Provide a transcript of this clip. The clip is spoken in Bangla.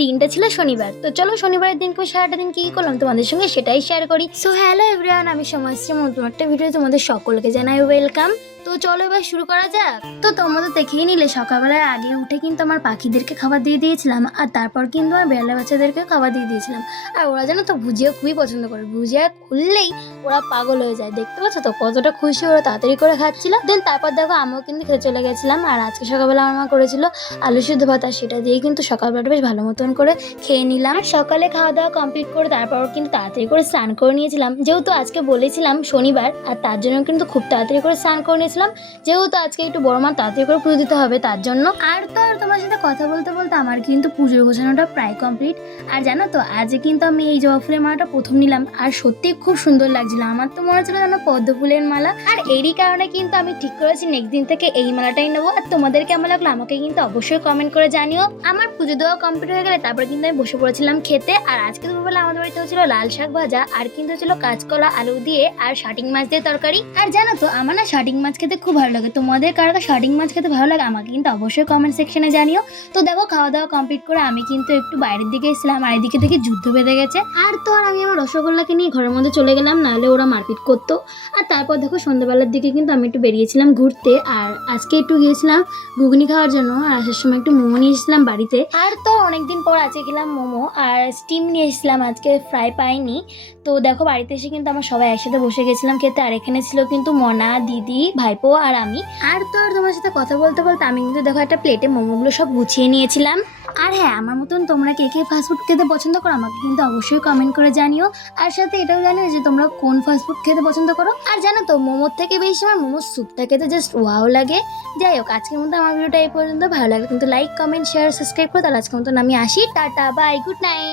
দিনটা ছিল শনিবার। তো চলো শনিবারের দিন সারাটা দিন কি করলাম তোমাদের সঙ্গে সেটাই শেয়ার করি। সো হ্যালো এভরিওয়ান, আমি সমাজশ্রী, নতুন একটা ভিডিও তোমাদের সকলকে জানাই ওয়েলকাম। তো চলো এবার শুরু করা যাক। তো তোমরা তো দেখেই নিলে সকালবেলায় আগে উঠে কিন্তু আমার পাখিদেরকে খাবার দিয়ে দিয়েছিলাম, আর তারপর কিন্তু আমার বেলা বাচ্চাদেরকে খাবার দিয়ে দিয়েছিলাম। আর ওরা যেন তো ভুজিয়া খুবই পছন্দ করে, ভুজিয়া খুললেই ওরা পাগল হয়ে যায়। দেখতে পাচ্ছ তো কতটা খুশি ওরা তাড়াতাড়ি করে খাচ্ছিল। দেন তারপর দেখো আমিও কিন্তু খেতে চলে গেছিলাম। আর আজকে সকালবেলা আমার মা করেছিল আলু সিদ্ধ ভাত, আর সেটা দিয়ে কিন্তু সকালবেলাটা বেশ ভালো মতন করে খেয়ে নিলাম। সকালে খাওয়া দাওয়া কমপ্লিট করে তারপর কিন্তু তাড়াতাড়ি করে স্নান করে নিয়েছিলাম, যেহেতু আজকে বলেছিলাম শনিবার, আর তার জন্য কিন্তু খুব তাড়াতাড়ি করে স্নান করে নিয়েছিলাম, যেহেতু আজকে একটু বড় মা তাড়াতাড়ি করে পুজো দিতে হবে তার জন্য। আর তো আর তোমার সাথে কথা বলতে বলতে আমার কিন্তু পুজোর গোছানোটা প্রায় কমপ্লিট। আর জানো তো আজকে কিন্তু আমি এই জবা ফুলের মালাটা প্রথম নিলাম, আর সত্যি খুব সুন্দর লাগছিল। আমার তো মনে হচ্ছিল যেন পদ্ম ফুলের মালা। আর এরই কারণে কিন্তু আমি ঠিক করেছি নেক্সট দিন থেকে এই মালাটাই নেবো। আর তোমাদের কেমন লাগলো আমাকে কিন্তু অবশ্যই কমেন্ট করে জানিও। আমার পুজো দেওয়া কমপ্লিট হয়ে গেলে তারপরে কিন্তু আমি বসে পড়েছিলাম খেতে। আর আজকে দুপুরবেলা আমাদের বাড়িতে হচ্ছিল লাল শাক ভাজা, আর কিন্তু ছিল কাঁচকলা আলু দিয়ে আর শাটিং মাছ দিয়ে তরকারি। আর জানো তো আমার না শাটিং মাছ খেতে খুব ভালো লাগে। তোমাদের কার শাটিং মাছ খেতে ভালো লাগে আমাকে কিন্তু অবশ্যই কমেন্ট সেকশনে জানিও। তো দেখো খাওয়া দাওয়া কমপ্লিট করে আমি কিন্তু একটু বাইরের দিকে এসেছিলাম, আর এদিকে দেখি যুদ্ধ বেঁধে গেছে। আর তো আর আমি আমার রসগোল্লাকে নিয়ে ঘরের মধ্যে চলে গেলাম, নাহলে ওরা মারপিট করতো। আর তারপর দেখো সন্ধ্যাবেলার দিকে কিন্তু আমি একটু বেরিয়েছিলাম ঘুরতে, আর আজকে একটু গিয়েছিলাম ঘুগনি খাওয়ার জন্য। আর আসার সময় একটু মোমো নিয়ে এসেছিলাম বাড়িতে। আর তো অনেকদিন পর আজকে খেলাম মোমো, আর স্টিম নিয়ে এসেছিলাম, আজকে ফ্রাই পাইনি। তো দেখো বাড়িতে এসে কিন্তু আমরা সবাই একসাথে বসে গেছিলাম খেতে। আর এখানে ছিল কিন্তু মনা, দিদি, ভাইপো আর আমি। আর তো আর তোমার সাথে কথা বলতে বলতে আমি কিন্তু দেখো একটা প্লেটে মোমোগুলো সব গুছিয়ে নিয়েছিলাম। আর হ্যাঁ, আমার মতন তোমরা কে কে ফাস্টফুড খেতে পছন্দ করো আমাকে কিন্তু অবশ্যই কমেন্ট করে জানিও। আর সাথে এটাও জানিও যে তোমরা কোন ফাস্টফুড খেতে পছন্দ করো। আর জানো তো মোমোর থেকে বেশি আমার মোমোর স্যুপটা খেতে জাস্ট ওয়াও লাগে। যাই হোক, আজকের মতো আমার ভিডিওটা এই পর্যন্ত। ভালো লাগে কিন্তু লাইক, কমেন্ট, শেয়ার, সাবস্ক্রাইব করো। তাহলে আজকের মতন আমি আসি, টাটা, বাই, গুড নাইট।